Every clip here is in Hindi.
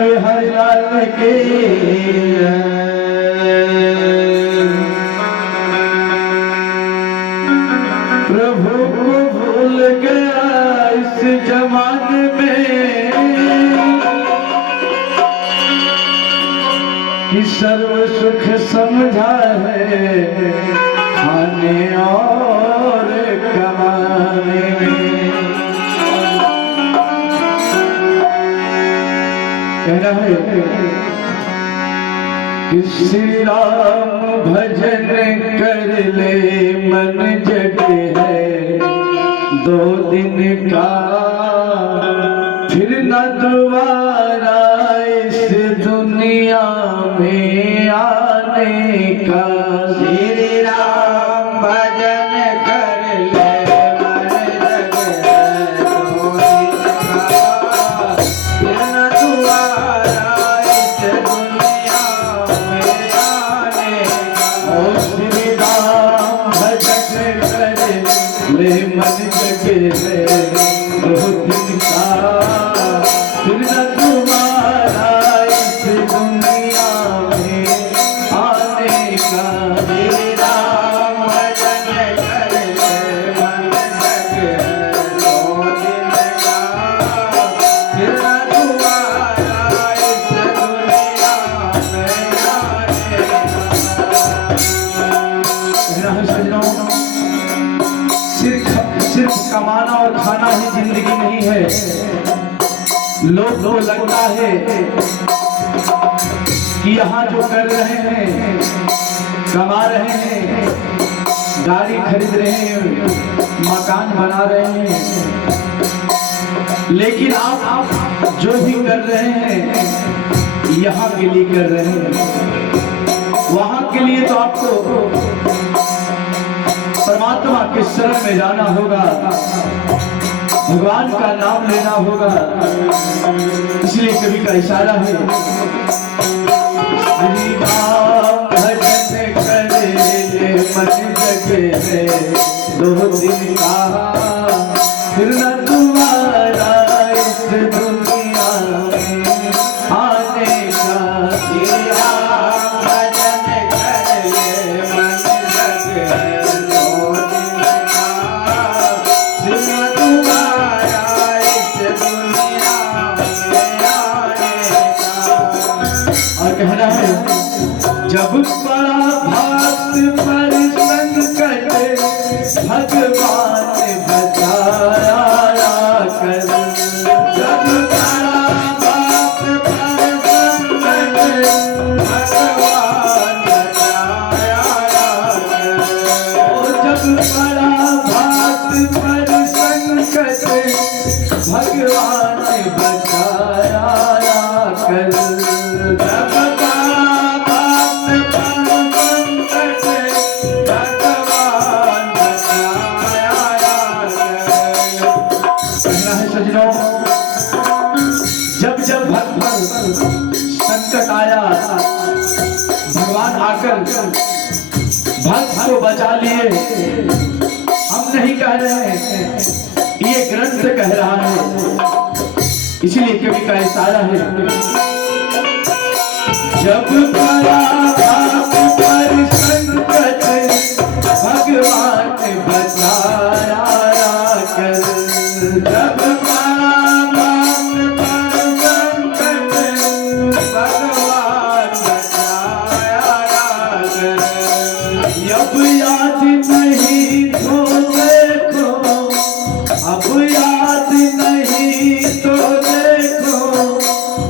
हरि लाल के प्रभु को भूल गया इस जमाने में कि सर्व सुख समझा है खाने और कमाने में। कहना है कि श्री राम भजन कर ले मन जग है 2 दिन का फिर न दोबारा इस दुनिया में आने का। श्री राम भजन कर ले मन जग है 2 दिन का फिर न दोबारा इस दुनिया में आने का। ओ श्री राम भजन कर ले मन जग है 2 दिन का फिर न दोबारा इस दुनिया में आने का। श्री राम भजन कर ले मन जग है 2 दिन का फिर न दोबारा इस दुनिया में आने का। सिर्फ कमाना और खाना ही जिंदगी नहीं है। लोग को लगता है कि यहाँ जो कर रहे हैं कमा रहे हैं गाड़ी खरीद रहे हैं मकान बना रहे हैं, लेकिन आप जो भी कर रहे हैं यहाँ के लिए कर रहे हैं। वहाँ के लिए तो आपको परमात्मा के शरण में जाना होगा, भगवान का नाम लेना होगा। इसलिए कवि का इशारा है श्री राम भजन कर ले मन जग है 2 दिन का फिर न दोबारा इस दुनिया में आने का। श्री राम भजन कर ले मन जग है 2 दिन का फिर न दोबारा इस दुनिया में आने का। और कहना है जब बड़ा भात पर संकट भगवान बचाया कर। जब बड़ा बात पर संकट भगवान बचाया ओ जब बड़ा भात पर संकट भगवान बचाया कर। जब बड़ा बात पर संकट भगवान बचाया कहना है सजनों जब जब संकट आया भगवान आकर भक्त को बचा लिए। हम नहीं कह रहे हैं, ये ग्रंथ कह रहा है। इसीलिए कवि का इशारा है जब बड़ा बात पर संकट भगवान बचाया कर। जब बड़ा बात पर संकट भगवान बचाया अब याद नहीं तो देखो, अब याद नहीं तो देखो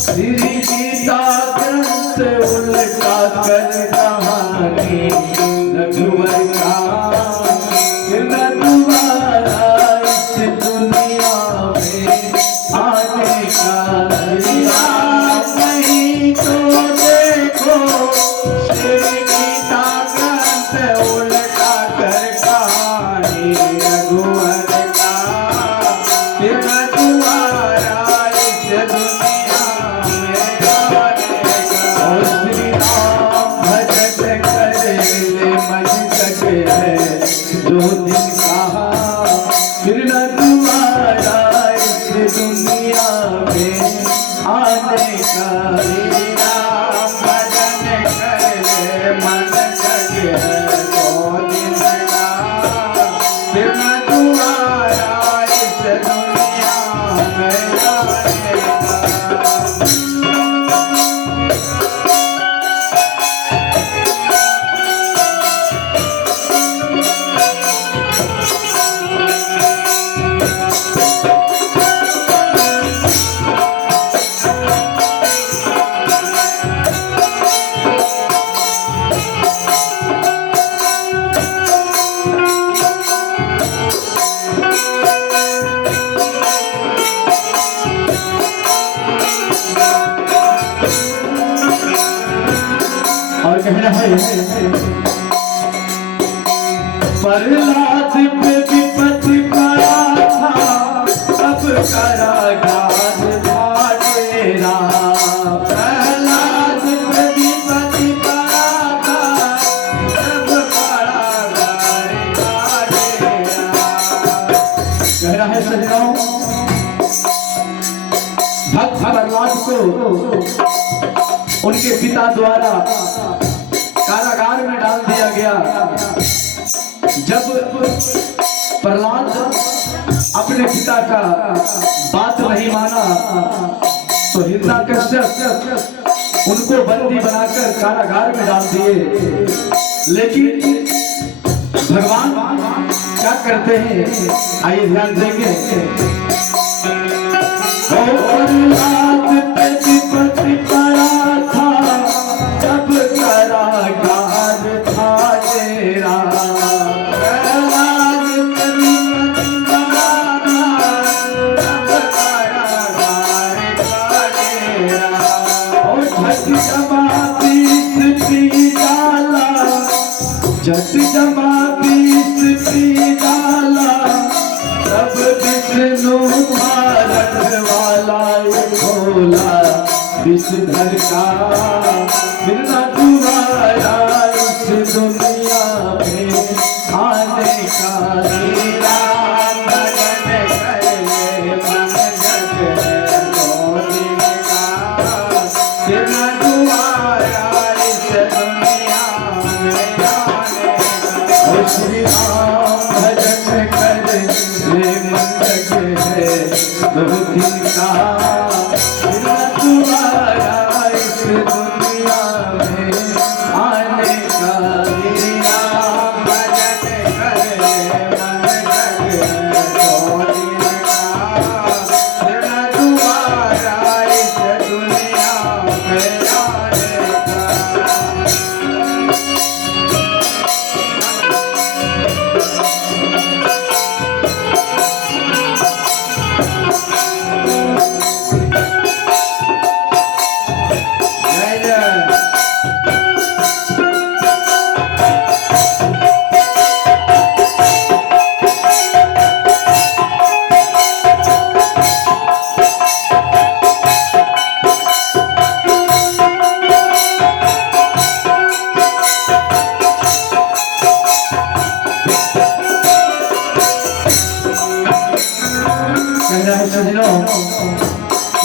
श्री गीता ग्रंथ उल्टा कर कहानी रघुवर का फिर न दोबारा इस दुनिया में आने का। श्री राम नहीं तो देखो श्री गीता ग्रंथ उल्टा कर कहानी रघुवर का फिर न दोबारा इस दुनिया में आने का। और श्री राम भजन कर ले मन जग है 2 दिन का फिर न दोबारा इस दुनिया में आने का। प्रहलाद पे विपत्ति पड़ा था, अब कारागार था डेरा। प्रहलाद पे विपत्ति पड़ा था, अब कारागार था डेरा। कह रहा है सजनाओं, भक्त प्रहलाद को उनके पिता द्वारा कारागार में डाल दिया गया। जब प्रहलाद अपने पिता का बात नहीं माना तो हिरण्यकश्यप उनको बंदी बनाकर कारागार में डाल दिए। लेकिन भगवान क्या करते हैं, आइए ध्यान देंगे। प्रहलाद पे विपत्ति पड़ा था, जब कारागार था डेरा। प्रहलाद पे विपत्ति पड़ा था, अब कारागार था डेरा। और झट जमा 20 पी डाला, झट जमा 20 पी डाला, तब विष्णु रखवाला खोला विषधर का। फिर न दोबारा इस दुनिया में आने का। राम भजन करे मन जग को दिन का। फिर न दोबारा इस दुनिया में आने का। और श्री राम भजन करे रे मन जग है बहुत दिन का। फिर न दोबारा इस दुनिया में आने का। राम भजन करे मन जग को दिन का। फिर न दोबारा इस दुनिया में आने का। जय जय। कह रहा है सजनों,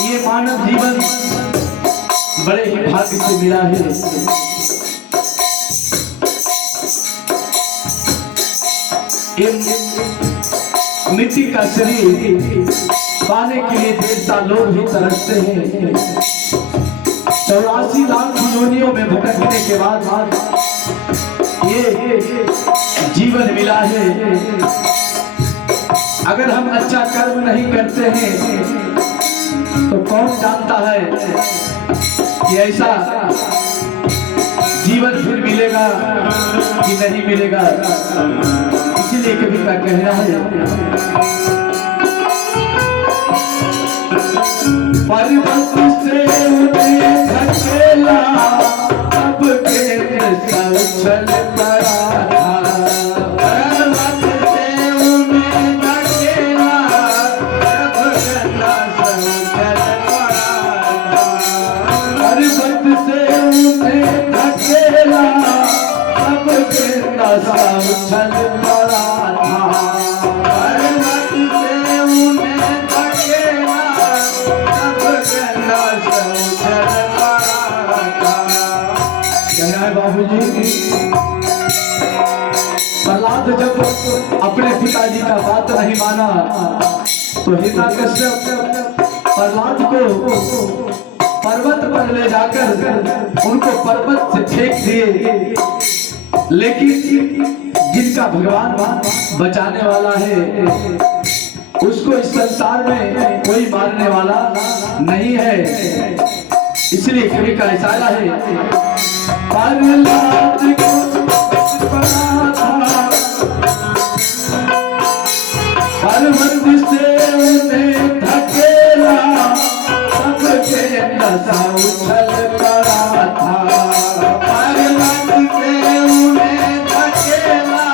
ये मानव जीवन बड़े ही भाग्य से मिला है। ये मिट्टी का शरीर पाने के लिए देवता लोग भी तरसते हैं। 84 लाख योनियों में भटकने के बाद ये जीवन मिला है। अगर हम अच्छा कर्म नहीं करते हैं तो कौन जानता है कि ऐसा जीवन फिर मिलेगा कि नहीं मिलेगा। इसीलिए कवि का कहना है, पर्वत से उन्हें धकेला, अब केंद्र संचल पड़ा था। पर्वत से उन्हें धकेला, अब गंगा संचल पड़ा था। पर्वत से उन्हें धकेला, अब केंद्र संचल पड़ा था। पर्वत से उन्हें धकेला, अब गंगा संचल पड़ा था। कहना है बाबूजी, प्रहलाद जब अपने पिताजी का बात नहीं माना तो हिरण्यकश्यप प्रहलाद को पर्वत पर ले जाकर उनको पर्वत से फेंक दिए। लेकिन जिनका भगवान बचाने वाला है उसको इस संसार में कोई मारने वाला नहीं है। इसलिए कवि का इशारा है, प्रहलाद को बड़ा था, पर्वत से उन्हें धकेला, सबके नशा उछल पड़ा था। पर्वत से उन्हें धकेला,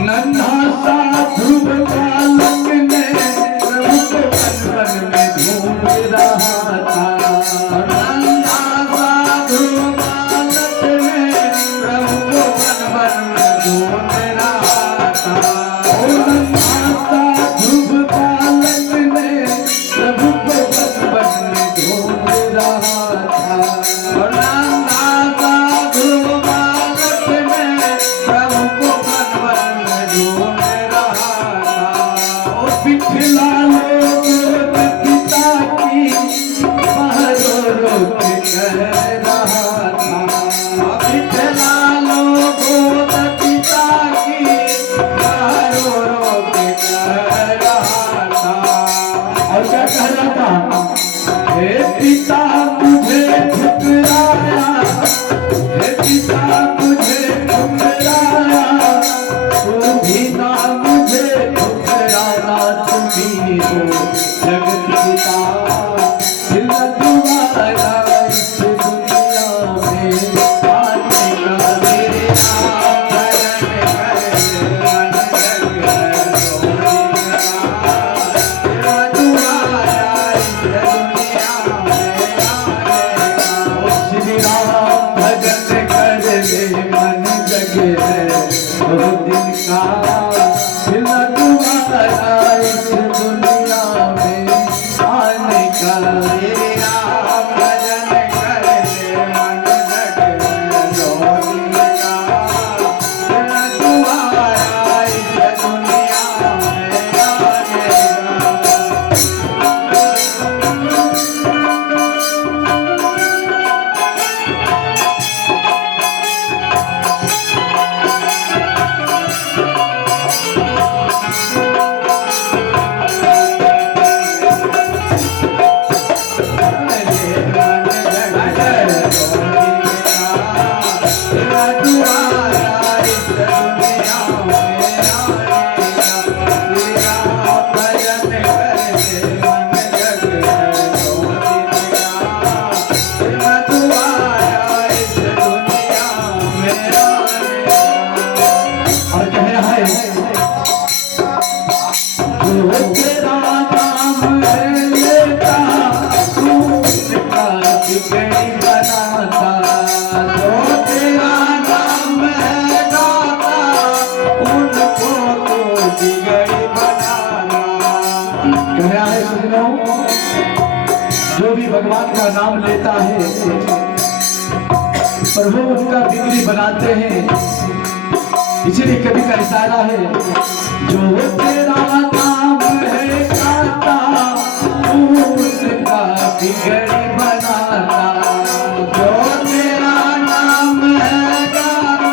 नन्हा सा ध्रुव बालक ने प्रभु को वन में ढूंढ रहा था। नन्हा सा ध्रुव बालक ने प्रभु को वन में ढूंढ रहा था। नन्हा सा ध्रुव बालक ने प्रभु को वन में ढूंढ रहा था। नन्हा सा ध्रुव बालक ने प्रभु को वन में ढूंढ रहा था। बिठला लो गोद पिता की बाहरो रोक कह रहा था। बिठला लो गोद पिता की बाहरो रोक कह रहा था। और क्या कह रहा था? हे पिता मुझे ठुकराया, हे पिता मुझे ठुकराया, तू भी ना मुझे ठुकराना, तुम ही हो जगत पिता। फिर न दोबारा इस दुनिया में आने का मेरे श्री राम भजन कर ले मन जगे है बहुत दिन का। फिर न दोबारा इस दुनिया में आने का मेरे राम भजन कर ले मन जगे दो दिन का। फिर दोबारा इस दुनिया में आने का। और कह रहा है जो तेरा नाम है लेता, तू उसका बिगड़ी बनाता। जो तेरा नाम है गाता, उनको तो बिगड़ी बनाना। कह रहा है सुनो, जो भी भगवान का नाम लेता है प्रभु उनका बिगड़ी बनाते हैं। इसीलिए कभी का इशारा है, जो तेरा नाम है गाता, तू उसका बिगड़ी बनाता। जो तेरा नाम है गाता,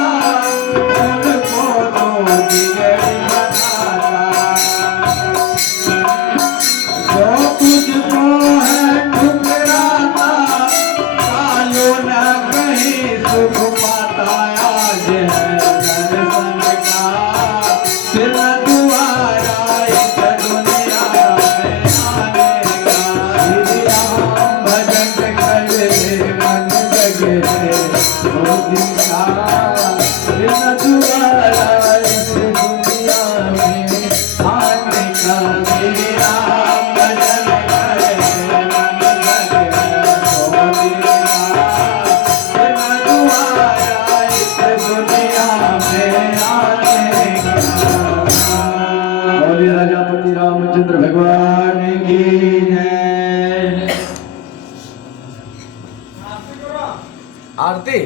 उनको तो बिगड़ी बनाना। रामचंद्र भगवान की जय। आरती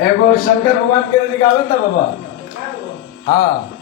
एगो शंकर भगवान के निकालत था बाबा। हाँ